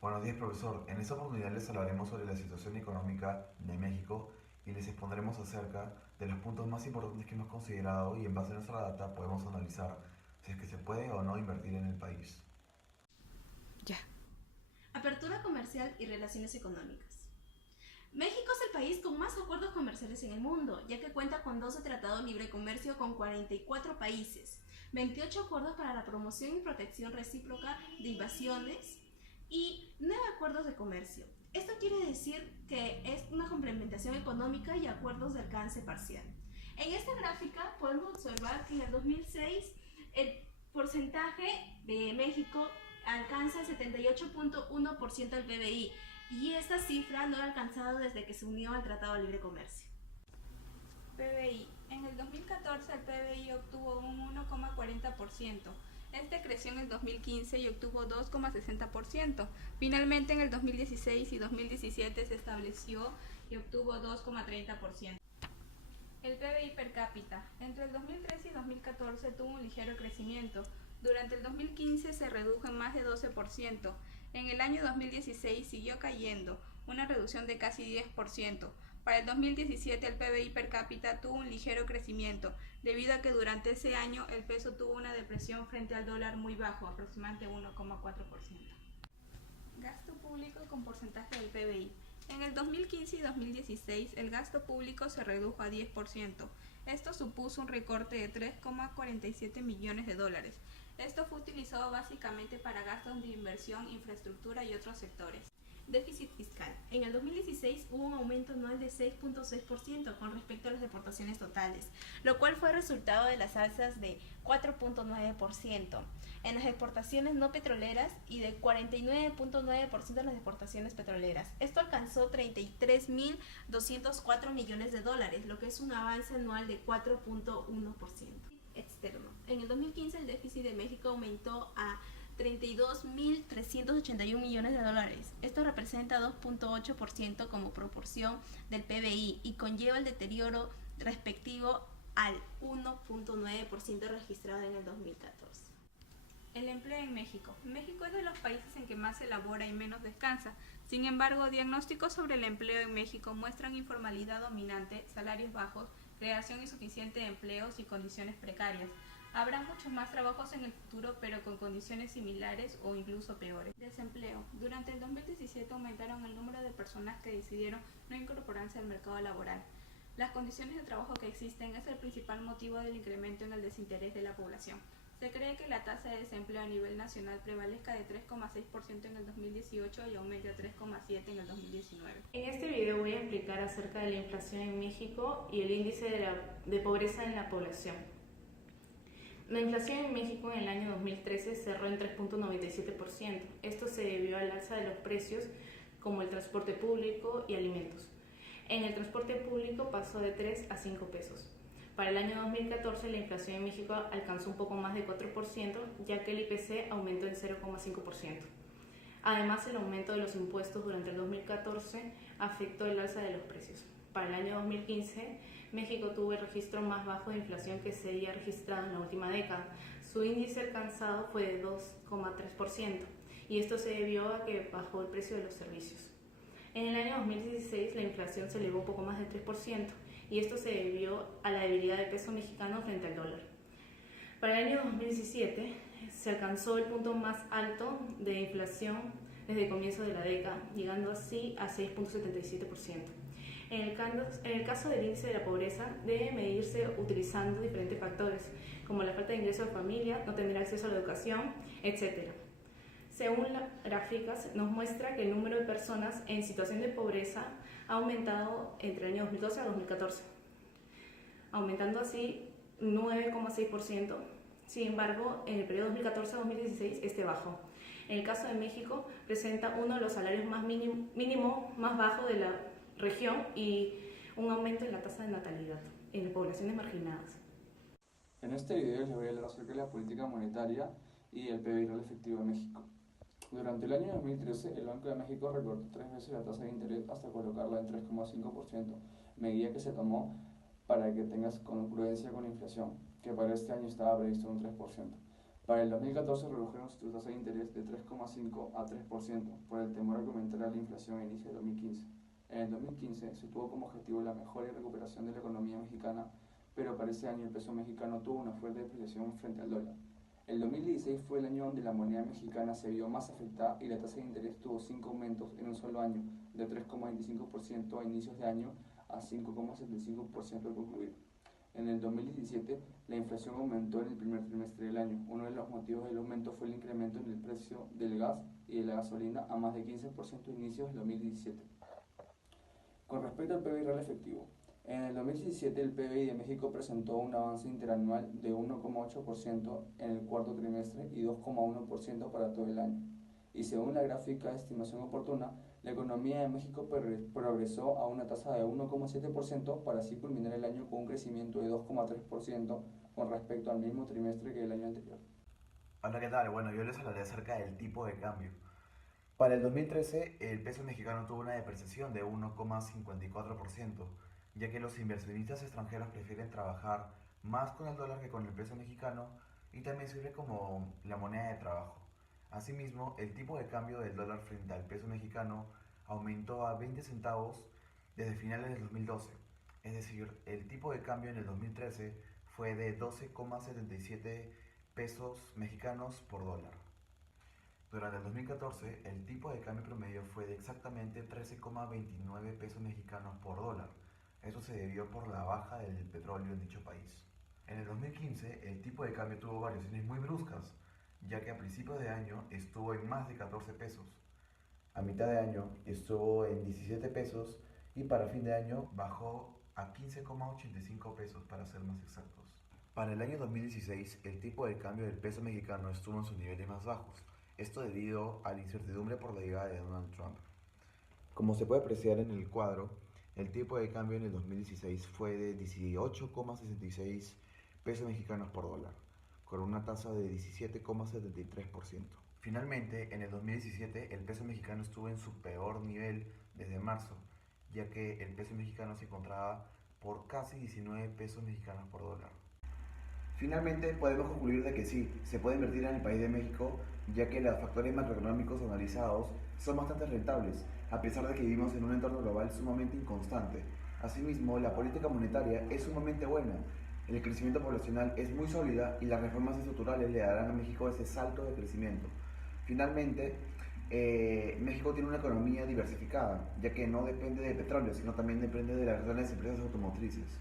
Buenos días, profesor. En esta oportunidad les hablaremos sobre la situación económica de México y les expondremos acerca de los puntos más importantes que hemos considerado y en base a nuestra data podemos analizar si es que se puede o no invertir en el país. Ya. Apertura comercial y relaciones económicas. México es el país con más acuerdos comerciales en el mundo, ya que cuenta con 12 tratados de libre comercio con 44 países, 28 acuerdos para la promoción y protección recíproca de invasiones y 9 acuerdos de comercio. Esto quiere decir que es una complementación económica y acuerdos de alcance parcial. En esta gráfica podemos observar que en el 2006 el porcentaje de México alcanza el 78.1% del PBI y esta cifra no ha alcanzado desde que se unió al Tratado de Libre Comercio. PBI. En el 2014 el PBI obtuvo un 1,40%. Este creció en el 2015 y obtuvo 2,60%. Finalmente en el 2016 y 2017 se estableció y obtuvo 2,30%. El PBI per cápita. Entre el 2013 y 2014 tuvo un ligero crecimiento. Durante el 2015 se redujo en más de 12%. En el año 2016 siguió cayendo, una reducción de casi 10%. Para el 2017 el PBI per cápita tuvo un ligero crecimiento, debido a que durante ese año el peso tuvo una depresión frente al dólar muy bajo, aproximadamente 1,4%. Gasto público con porcentaje del PBI. En el 2015 y 2016 el gasto público se redujo a 10%. Esto supuso un recorte de 3,47 millones de dólares. Esto fue utilizado básicamente para gastos de inversión, infraestructura y otros sectores. Déficit fiscal. En el 2016 hubo un aumento anual de 6.6% con respecto a las deportaciones totales, lo cual fue resultado de las alzas de 4.9% en las exportaciones no petroleras y de 49.9% en las exportaciones petroleras. Esto alcanzó 33.204 millones de dólares, lo que es un avance anual de 4.1%. Externo. En el 2015 el déficit de México aumentó a 32.381 millones de dólares. Esto representa 2.8% como proporción del PBI y conlleva el deterioro respectivo al 1.9% registrado en el 2014. El empleo en México. México es de los países en que más se elabora y menos descansa. Sin embargo, diagnósticos sobre el empleo en México muestran informalidad dominante, salarios bajos, creación insuficiente de empleos y condiciones precarias. Habrá muchos más trabajos en el futuro, pero con condiciones similares o incluso peores. Desempleo. Durante el 2017 aumentaron el número de personas que decidieron no incorporarse al mercado laboral. Las condiciones de trabajo que existen es el principal motivo del incremento en el desinterés de la población. Se cree que la tasa de desempleo a nivel nacional prevalezca de 3,6% en el 2018 y aumente a 3,7% en el 2019. En este video voy a explicar acerca de la inflación en México y el índice de pobreza en la población. La inflación en México en el año 2013 cerró en 3.97%. Esto se debió al alza de los precios como el transporte público y alimentos. En el transporte público pasó de 3 a 5 pesos. Para el año 2014 la inflación en México alcanzó un poco más de 4%, ya que el IPC aumentó en 0,5%. Además, el aumento de los impuestos durante el 2014 afectó el alza de los precios. Para el año 2015, México tuvo el registro más bajo de inflación que se había registrado en la última década. Su índice alcanzado fue de 2,3% y esto se debió a que bajó el precio de los servicios. En el año 2016 la inflación se elevó un poco más del 3% y esto se debió a la debilidad del peso mexicano frente al dólar. Para el año 2017 se alcanzó el punto más alto de inflación desde el comienzo de la década, llegando así a 6.77%. En el caso del índice de la pobreza, debe medirse utilizando diferentes factores, como la falta de ingreso de familia, no tener acceso a la educación, etc. Según las gráficas, nos muestra que el número de personas en situación de pobreza ha aumentado entre el año 2012 a 2014, aumentando así 9,6%. Sin embargo, en el periodo 2014-2016 este bajó. En el caso de México, presenta uno de los salarios más mínimo más bajos de la región y un aumento en la tasa de natalidad en poblaciones marginadas. En este video les voy a hablar acerca de la política monetaria y el PBI real efectivo de México. Durante el año 2013, el Banco de México recortó 3 veces la tasa de interés hasta colocarla en 3,5%, medida que se tomó para que tengas congruencia con la inflación, que para este año estaba previsto en un 3%. Para el 2014 redujeron su tasa de interés de 3,5 a 3% por el temor a que aumentara la inflación a inicio de 2015. En el 2015 se tuvo como objetivo la mejora y recuperación de la economía mexicana, pero para ese año el peso mexicano tuvo una fuerte depreciación frente al dólar. El 2016 fue el año donde la moneda mexicana se vio más afectada y la tasa de interés tuvo 5 aumentos en un solo año, de 3,25% a inicios de año a 5,75% al concluir. En el 2017, la inflación aumentó en el primer trimestre del año. Uno de los motivos del aumento fue el incremento en el precio del gas y de la gasolina a más de 15% a inicios del 2017. Con respecto al PBI real efectivo, en el 2017 el PBI de México presentó un avance interanual de 1,8% en el cuarto trimestre y 2,1% para todo el año. Y según la gráfica de estimación oportuna, la economía de México progresó a una tasa de 1,7% para así culminar el año con un crecimiento de 2,3% con respecto al mismo trimestre que el año anterior. Hola, ¿qué tal? Bueno, yo les hablaré acerca del tipo de cambio. Para el 2013, el peso mexicano tuvo una depreciación de 1,54%, ya que los inversionistas extranjeros prefieren trabajar más con el dólar que con el peso mexicano y también sirve como la moneda de trabajo. Asimismo, el tipo de cambio del dólar frente al peso mexicano aumentó a 20 centavos desde finales del 2012, es decir, el tipo de cambio en el 2013 fue de 12,77 pesos mexicanos por dólar. Durante el 2014, el tipo de cambio promedio fue de exactamente 13,29 pesos mexicanos por dólar. Esto se debió por la baja del petróleo en dicho país. En el 2015, el tipo de cambio tuvo variaciones muy bruscas, ya que a principios de año estuvo en más de 14 pesos. A mitad de año estuvo en 17 pesos y para fin de año bajó a 15,85 pesos para ser más exactos. Para el año 2016, el tipo de cambio del peso mexicano estuvo en sus niveles más bajos, esto debido a la incertidumbre por la llegada de Donald Trump. Como se puede apreciar en el cuadro, el tipo de cambio en el 2016 fue de 18,66 pesos mexicanos por dólar, con una tasa de 17,73%. Finalmente, en el 2017, el peso mexicano estuvo en su peor nivel desde marzo, ya que el peso mexicano se encontraba por casi 19 pesos mexicanos por dólar. Finalmente, podemos concluir de que sí, se puede invertir en el país de México, ya que los factores macroeconómicos analizados son bastante rentables, a pesar de que vivimos en un entorno global sumamente inconstante. Asimismo, la política monetaria es sumamente buena, el crecimiento poblacional es muy sólida y las reformas estructurales le darán a México ese salto de crecimiento. Finalmente, México tiene una economía diversificada, ya que no depende de petróleo, sino también depende de las grandes empresas automotrices.